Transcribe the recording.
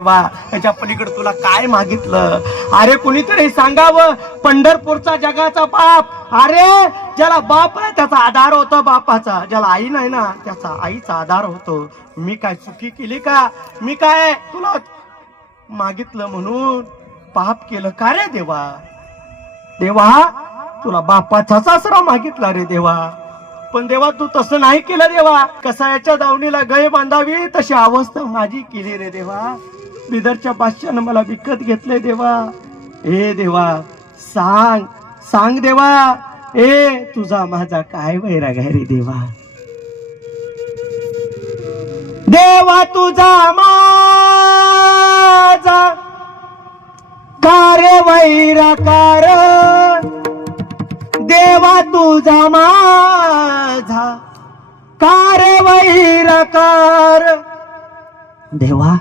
वा त्याच्या पलीकडे तुला काय मागितलं? अरे कुणीतरी सांगावं, पंढरपूरचा जगाचा बाप, अरे ज्याला बाप आहे त्याचा आधार होतो बापाचा, ज्याला आई नाही ना त्याचा आईचा आधार होतो. मी काय चुकी केली का? मी काय तुला मागितलं म्हणून पाप केलं का रे देवा? देवा तुला बापाचाच आसरा मागितला रे देवा, पण देवा तू तसं नाही केलं देवा. कसायाच्या दावणीला गय बांधावी तशी अवस्था माझी केली रे देवा. बिदरच्या बादशानं मला विकत घेतलंय देवा. ए देवा सांग सांग देवा, ए तुझा माझा काय वैराग आहे रे देवा? देवा तुझा माझा कार्य वैराकार, देवा तुझा माझा कार्य वैराकार. देवा